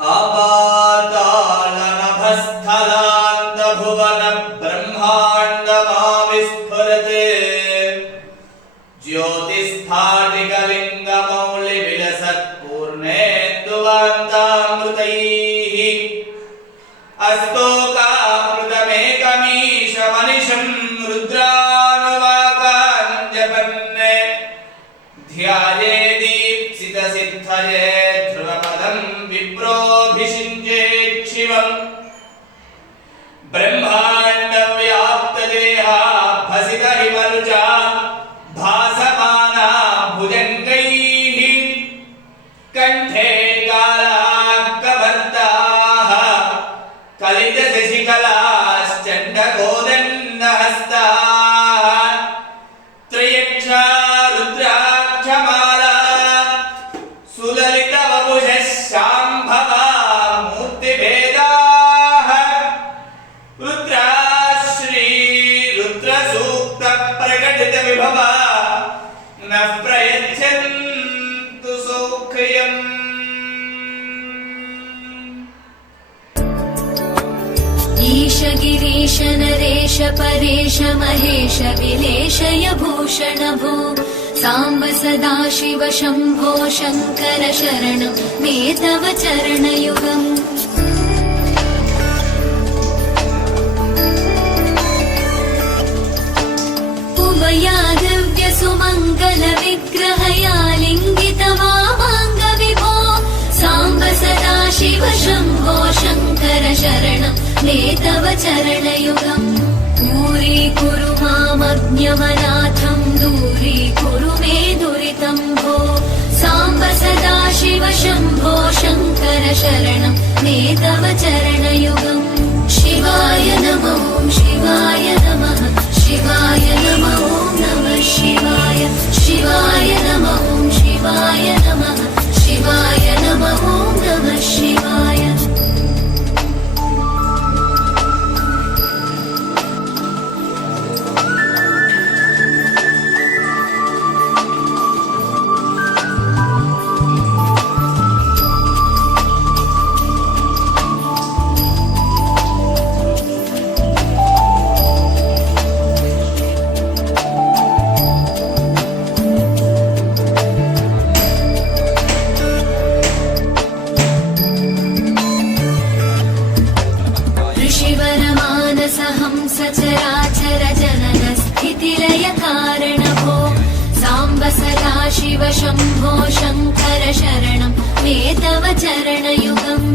आपातालनभस्थलान्तभुवन ब्रह्माण्डमाविस्फुरते ज्योतिस्थाटिकलिङ्गमौलिविलसत्पूर्णेन्दुवान्तामृतैः अस्तोकामृतमेकमीशमनिशं रुद्रानुवाकाञ्जपन्ने ध्यायेदीप्सितसिद्धये ध्रुवपदं विप्रोऽभिषिञ्चेत् शिवम् ब्रह्माण्डव्याप्तदेहा भसितहिमरुचा भासमाना भुजङ्गैः कण्ठे कालाकबन्धाः कलितशशिकलाश्चण्डकोदण्डहस्ताः त्र्यक्षा रुद्राक्षमाला सुललितवपुषः शाम्भवा मूर्तिभेदाः रुद्राश्री रुद्रसूक्तप्रकटितविभवा नः प्रयच्छन्तु सौख्यम्। ईश गिरीश नरेश परेश महेश विलेशय भूषण भो साम्ब सदाशिव शम्भो शङ्कर शरणं मे तव चरणयुगम्। उमया दिव्य सुमङ्गल विग्रहया लिङ्गित वामाङ्ग विभो साम्ब सदाशिव शम्भो शङ्कर शरणं मे तव चरणयुगम्। दूरीकुरु मामज्ञमनाथं दूरीकुरु मे दुरितं भो साम्ब सदाशिव शम्भो शङ्कर शरणं मे तव चरणयुगम्। शिवाय नमः शिवाय नमः शिवाय नमः नमः शिवाय शिवाय नमः शिवाय नमः शिवाय नमः नमः शिवाय। सचराचर जनन स्थितिलय कारण भो साम्ब सदाशिव शम्भो शङ्कर शरणं मे तव चरणयुगम्।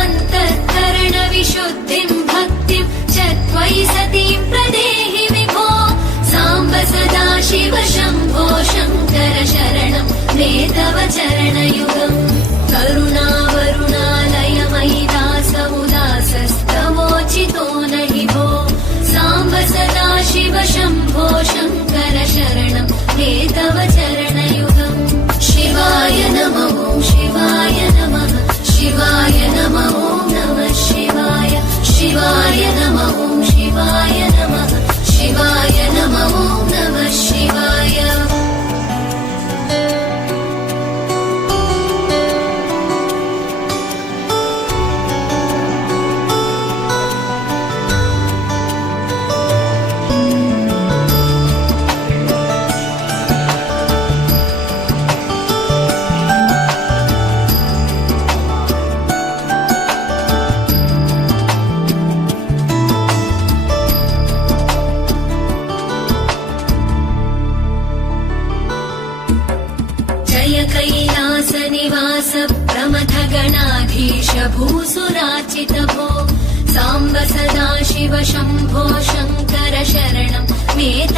अन्तःकरण विशुद्धिं भक्तिं च त्वयि सतीं प्रदेहि विभो साम्ब सदाशिव शम्भो शङ्कर शरणं मे तव चरणयुगम्। करुणावरुणालय मयि दास उदासस्तवोचितो नहि भो साम्ब सदाशिव शम्भो शङ्कर शरणं मे तव चरणयुगम्। शिवाय नमः शिवाय नमः शिवाय नमः नमः शिवाय शिवाय नमः शिवाय नमः शिवाय नमः नमः शिवाय। कैलासनिवास प्रमथ गणाधीश भूसुरार्चित भो साम्ब सदाशिव शम्भो शङ्कर शरणं मे